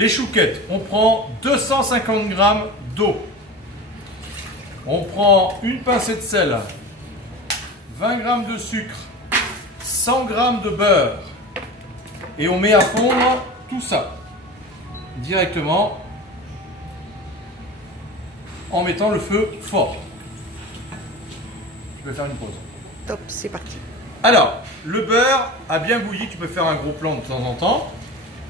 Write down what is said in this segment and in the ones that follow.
les chouquettes, on prend 250 g d'eau. On prend une pincée de sel, 20 g de sucre, 100 g de beurre. Et on met à fondre tout ça directement en mettant le feu fort. Je vais faire une pause. Top, c'est parti. Alors, le beurre a bien bouilli, tu peux faire un gros plan de temps en temps.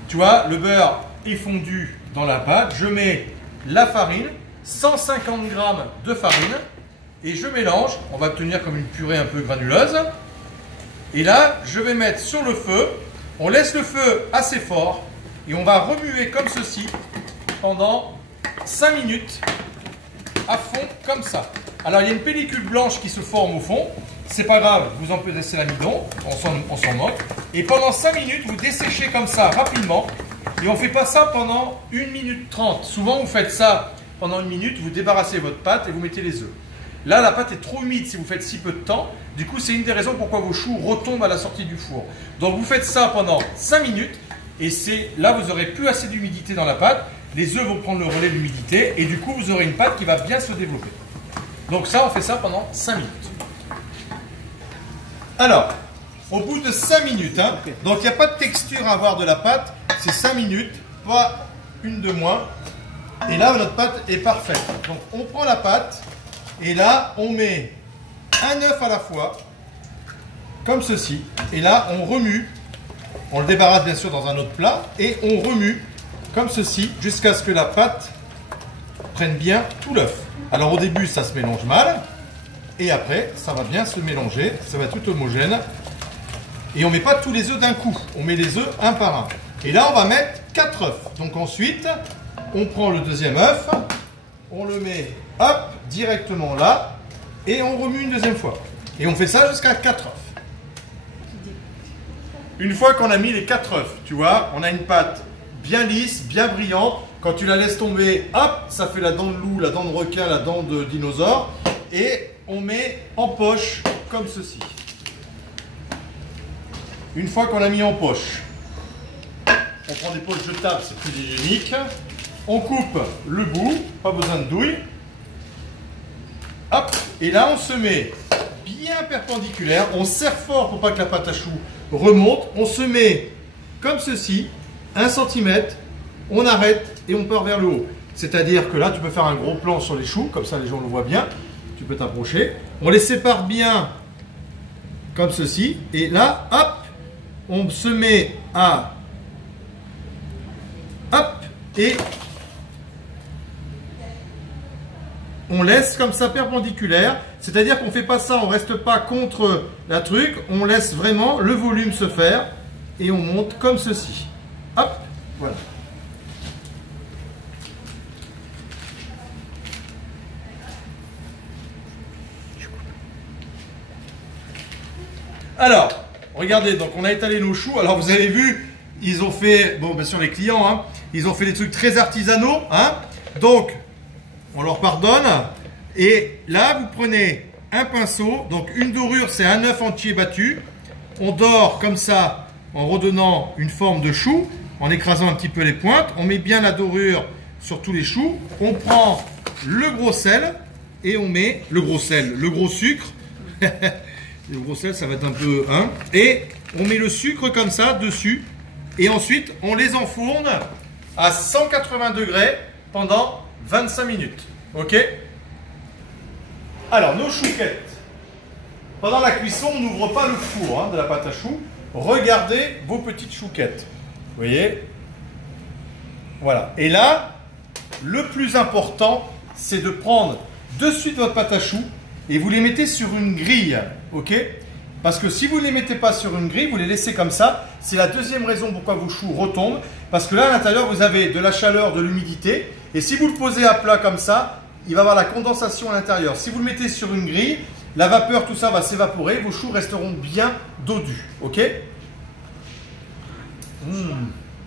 Tu vois, le beurre est fondu dans la pâte. Je mets la farine, 150 g de farine, et je mélange. On va obtenir comme une purée un peu granuleuse. Et là, je vais mettre sur le feu. On laisse le feu assez fort et on va remuer comme ceci pendant 5 minutes à fond comme ça. Alors, il y a une pellicule blanche qui se forme au fond. C'est pas grave, vous en laissez l'amidon, on s'en moque. Et pendant 5 minutes, vous desséchez comme ça rapidement. Et on ne fait pas ça pendant 1 minute 30. Souvent, vous faites ça pendant 1 minute, vous débarrassez votre pâte et vous mettez les œufs. Là, la pâte est trop humide si vous faites si peu de temps. Du coup, c'est une des raisons pourquoi vos choux retombent à la sortie du four. Donc, vous faites ça pendant 5 minutes. Et là, vous n'aurez plus assez d'humidité dans la pâte. Les œufs vont prendre le relais de l'humidité. Et du coup, vous aurez une pâte qui va bien se développer. Donc ça, on fait ça pendant 5 minutes. Alors, au bout de 5 minutes, hein, donc il n'y a pas de texture à avoir de la pâte. C'est 5 minutes, pas une de moins. Et là, notre pâte est parfaite. Donc, on prend la pâte. Et là, on met un œuf à la fois, comme ceci. Et là, on remue. On le débarrasse bien sûr dans un autre plat. Et on remue, comme ceci, jusqu'à ce que la pâte prenne bien tout l'œuf. Alors au début, ça se mélange mal. Et après, ça va bien se mélanger. Ça va être tout homogène. Et on ne met pas tous les œufs d'un coup. On met les œufs un par un. Et là, on va mettre 4 œufs. Donc ensuite, on prend le deuxième œuf. On le met, hop, directement là. Et on remue une deuxième fois. Et on fait ça jusqu'à 4 œufs. Une fois qu'on a mis les 4 œufs, tu vois, on a une pâte bien lisse, bien brillante. Quand tu la laisses tomber, hop, ça fait la dent de loup, la dent de requin, la dent de dinosaure. Et on met en poche comme ceci. Une fois qu'on l'a mis en poche, on prend des poches jetables, c'est plus hygiénique. On coupe le bout, pas besoin de douille. Hop, et là on se met bien perpendiculaire. On serre fort pour pas que la pâte à choux remonte. On se met comme ceci, 1 cm. On arrête et on part vers le haut. C'est-à-dire que là, tu peux faire un gros plan sur les choux, comme ça les gens le voient bien. Tu peux t'approcher. On les sépare bien, comme ceci. Et là, hop, on se met à... Hop, et on laisse comme ça perpendiculaire. C'est-à-dire qu'on ne fait pas ça, on ne reste pas contre la truc. On laisse vraiment le volume se faire. Et on monte comme ceci. Hop, voilà. Alors, regardez, donc on a étalé nos choux. Alors vous avez vu, ils ont fait, bon bien sûr les clients, hein, ils ont fait des trucs très artisanaux. Hein, donc, on leur pardonne. Et là, vous prenez un pinceau. Donc une dorure, c'est un œuf entier battu. On dore comme ça, en redonnant une forme de chou, en écrasant un petit peu les pointes. On met bien la dorure sur tous les choux. On prend le gros sel et on met le gros sel, le gros sucre. Le gros sel, ça va être un peu... Hein, et on met le sucre comme ça dessus. Et ensuite, on les enfourne à 180 degrés pendant 25 minutes. Ok? Alors, nos chouquettes. Pendant la cuisson, on n'ouvre pas le four, hein, de la pâte à choux. Regardez vos petites chouquettes. Vous voyez? Voilà. Et là, le plus important, c'est de prendre de suite votre pâte à choux et vous les mettez sur une grille, ok? Parce que si vous ne les mettez pas sur une grille, vous les laissez comme ça. C'est la deuxième raison pourquoi vos choux retombent. Parce que là, à l'intérieur, vous avez de la chaleur, de l'humidité. Et si vous le posez à plat comme ça, il va y avoir la condensation à l'intérieur. Si vous le mettez sur une grille, la vapeur, tout ça va s'évaporer. Vos choux resteront bien dodus, ok?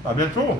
À bientôt.